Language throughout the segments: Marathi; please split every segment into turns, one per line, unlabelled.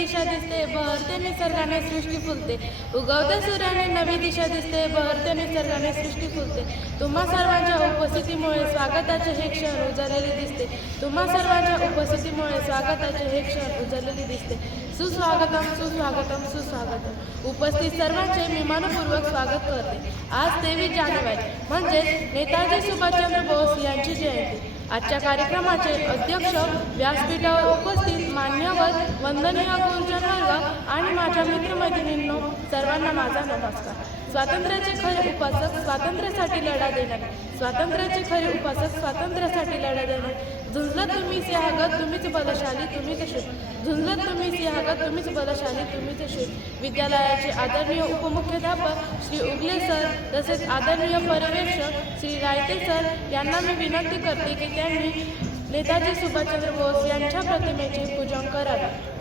दिशा दिसते बहरते निसर्गाने सृष्टी फुलते. उगवत्या सूर्याने नवी दिशा दिसते बहरते निसर्गाने सृष्टी फुलते. तुम्हा सर्वांच्या उपस्थितीमुळे स्वागताचे हे क्षण उजळलेले दिसते. तुम्हा सर्वांच्या उपस्थितीमुळे स्वागताचे हे क्षण उजळलेले दिसते. सुस्वागतम सुस्वागतम सुस्वागतम. उपस्थित सर्वांचे मी मनपूर्वक स्वागत करते. आज तेवीस जानेवारी म्हणजेच नेताजी सुभाषचंद्र बोस यांची जयंती. आजच्या कार्यक्रमाचे अध्यक्ष व्यासपीठावर उपस्थित मान्यवर वंदनीय गुरुजन वर्ग आणि माझ्या मित्रमैत्रिणींनो सर्वांना माझा नमस्कार. स्वातंत्र्याचे खरे उपासक स्वातंत्र्यासाठी लढा देणार. स्वातंत्र्याचे खरे उपासक स्वातंत्र्यासाठी लढा देणार. झुंजलत तुम्ही सिंहगत तुम्हीच बलशाली तुम्हीच शूर. झुंजलत तुम्ही सिंहगत तुम्हीच बलशाली तुम्हीच शूर. विद्यालयाचे आदरणीय उपमुख्याध्यापक श्री उगले सर तसेच आदरणीय पर्यवेक्षक श्री रायते सर यांना मी विनंती करते की त्यांनी नेताजी सुभाषचंद्र बोस यांच्या प्रतिमेचे पूजन करावे.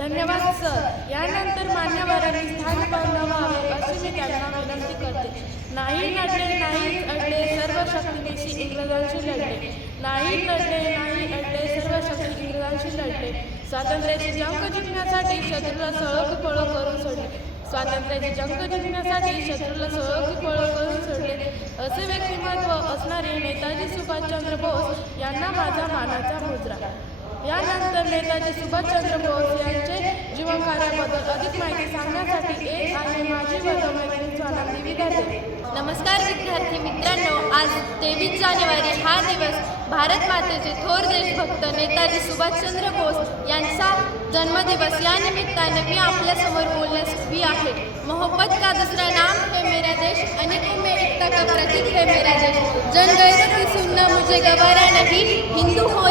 धन्यवाद सर. यानंतर मान्यवरांनी स्थान बनवावे अशी मी त्यांना विनंती करते. नाही लढले नाही अडले सर्व शक्तीशी इंग्रजांशी लढले. नाही लढले नाही अडले सर्व शक्ती इंग्रजांशी लढले. स्वातंत्र्याचे जंग जिंकण्यासाठी शत्रूला सळक पळ करून सोडले. स्वातंत्र्याचे जंग जिंकण्यासाठी शत्रूला सळक पळ करून सोडले. असे व्यक्तिमत्व असणारे नेताजी सुभाषचंद्र बोस यांना माझा मानाचा मुजरा यानंतर नेताजी सुभाषचंद्र बोस यांचे जीवन कार्याबद्दल अधिक माहिती सांगण्यासाठी एक आणि माझी वर्गमैत्रीण स्वानंदी विद्यार्थी
नमस्कार विद्यार्थी मित्रांनो आज तेवीस जानेवारी हा दिवस भारत मातेचे थोर देशभक्त नेताजी सुभाषचंद्र बोस यांचा जन्मदिवस. या निमित्ताने मी आपल्यासमोर बोलण्यास उभी आहे. मोहब्बत का दुसरा नाम है मेरा देश? अनेकों में एकता का प्रतीक है मेरा देश. जन गैरत की सुनना मुझे गवारा नहीं. हिंदू हो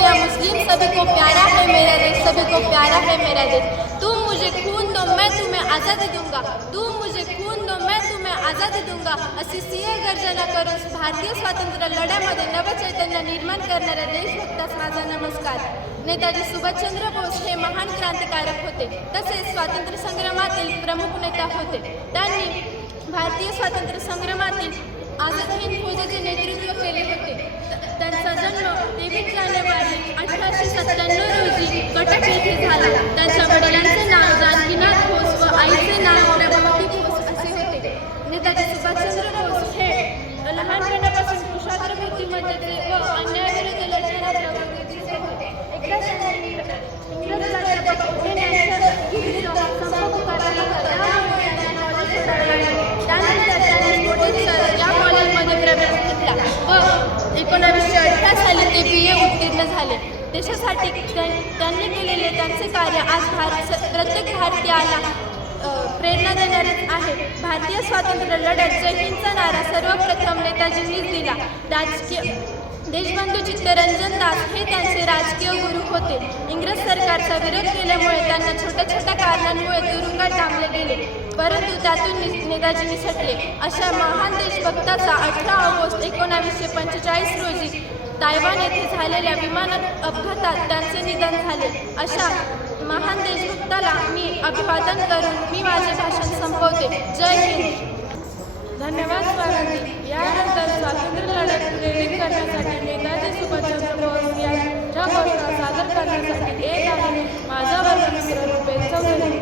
सभी को प्यारा है मेरा देश सभी को प्यारा है मेरा देश। तुम मुझे खून दो मैं तुम्हें आज़ादी दूंगा। तुम मुझे खून दो मैं तुम्हें आज़ादी दूंगा। अशी सिंह गर्जना करून भारतीय स्वातंत्र्य लढ्यामध्ये नवचैतन्य निर्माण करणाऱ्या देशभक्तास माझा नमस्कार. नेताजी सुभाषचंद्र बोस हे महान क्रांतिकारक होते. तसेच स्वातंत्र्य संग्रामातील प्रमुख नेता होते. त्यांनी भारतीय स्वातंत्र्य संग्रामातील आझाद हिंद फौजेचे नेतृत्व केले होते. त- त्यांचा जन्म तेवीस जानेवारी अठराशे ते बी ए उत्तीर्ण झाले. देशासाठी त्यां- त्यांनी केलेले त्यांचे कार्य आज भारत प्रत्येक भारतीयाला प्रेरणा देणारे आहे. भारतीय स्वातंत्र्य लढ्यात जय हिंदचा नारा सर्वप्रथम नेताजींनीच दिला. राजकीय देशबंधू चित्तरंजन दास हे त्यांचे राजकीय गुरु होते. इंग्रज सरकारचा विरोध केल्यामुळे त्यांना छोट्या छोट्या कारणांमुळे तुरुंगात डांबले गेले. परंतु त्यातून नेताजी निसटले अशा महान देशभक्ताचा अठरा ऑगस्ट एकोणावीसशे पंचेचाळीस रोजी तायवान येथे झालेल्या विमान अपघातात त्यांचे निधन झाले. अशा महान देशभक्ताला मी अभिवादन करून मी माझे भाषण संपवते. जय हिंद.
धन्यवाद स्वानंदी यानंतर स्वातंत्र्य लढ्यात प्रेरित करण्यासाठी नेताजी सुभाषचंद्र बोस यांच्या घोषणा सादर करण्यासाठी एक आहे. माझा वर्गमित्र रुपेश चौधरी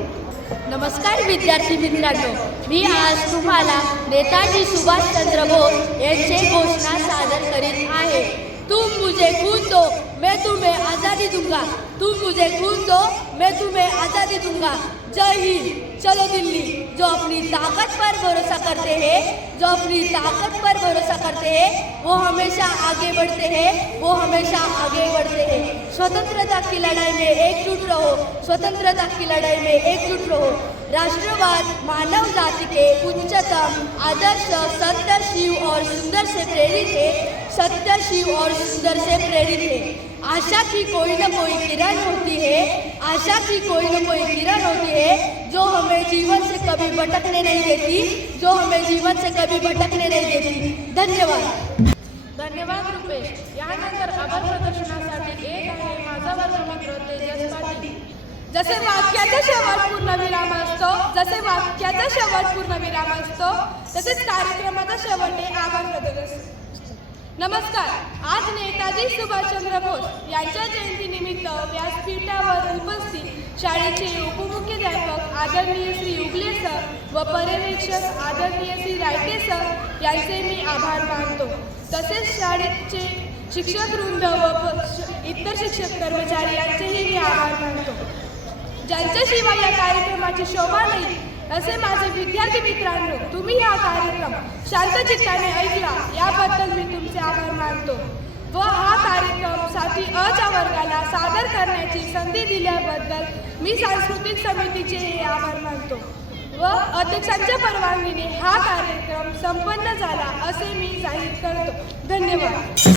नमस्कार विद्यार्थी मित्रांनो. मी आज तुम्हाला नेताजी सुभाषचंद्र बोस यांचे घोषणा सादर करीत आहे. तुम मुझे खून दो, मैं तुम्हें आज़ादी दूँगा। तुम मुझे खून दो, मैं तुम्हें आज़ादी दूँगा। जय हिंद। चलो दिल्ली, जो अपनी ताकत पर भरोसा करते हैं, जो अपनी ताकत पर भरोसा करते हैं, वो हमेशा आगे बढ़ते हैं, वो हमेशा आगे बढ़ते हैं। स्वतंत्रता की लड़ाई में एकजुट रहो, स्वतंत्रता की लड़ाई में एकजुट रहो। राष्ट्रवाद मानव जाति के उच्चतम, आदर्श, सत्य, शिव और सुंदर से प्रेरित है। सत्य शिव और सुंदर से प्रेरित है। आशा की कोई न कोई किरण होती है। आशा की कोई न कोई किरण होती है जो हमें जीवन से कभी भटकने नहीं देती जो हमें जीवन से कभी भटकने नहीं देती। धन्यवाद।
धन्यवाद रुपेश। यानंतर आभार प्रदर्शनासाठी एक आहे माझा वर्गमित्र तेजस पाटील।
जसे वाक्याचा शेवट पूर्णविराम असतो जसे वाक्याचा शेवट पूर्णविराम असतो तसेच कार्यक्रमाचा शेवट हे आभार प्रदर्शन नमस्कार आज नेताजी सुभाषचंद्र बोस यांच्या जयंतीनिमित्त व्यासपीठावर उपस्थित शाळेचे उपमुख्याध्यापक आदरणीय श्री उगले सर व पर्यवेक्षक आदरणीय श्री रायटे सर यांचे मी आभार मानतो. तसेच शाळेचे शिक्षक वृंद व इतर शिक्षक कर्मचारी यांचेही मी आभार मानतो. ज्यांच्याशिवाय या कार्यक्रमाची शोभा नाही असे माझे विद्यार्थी मित्रांनो तुम्ही हा कार्यक्रम शांत चित्ताने ऐकला याबद्दल मी तुमचे आभार मानतो. व हा कार्यक्रम साथी अच्या वर्गाला सादर करण्याची संधी दिल्याबद्दल मी सांस्कृतिक समितीचे हे आभार मानतो. व अध्यक्षांच्या परवानगीने हा कार्यक्रम संपन्न झाला असे मी जाहीर करतो. धन्यवाद.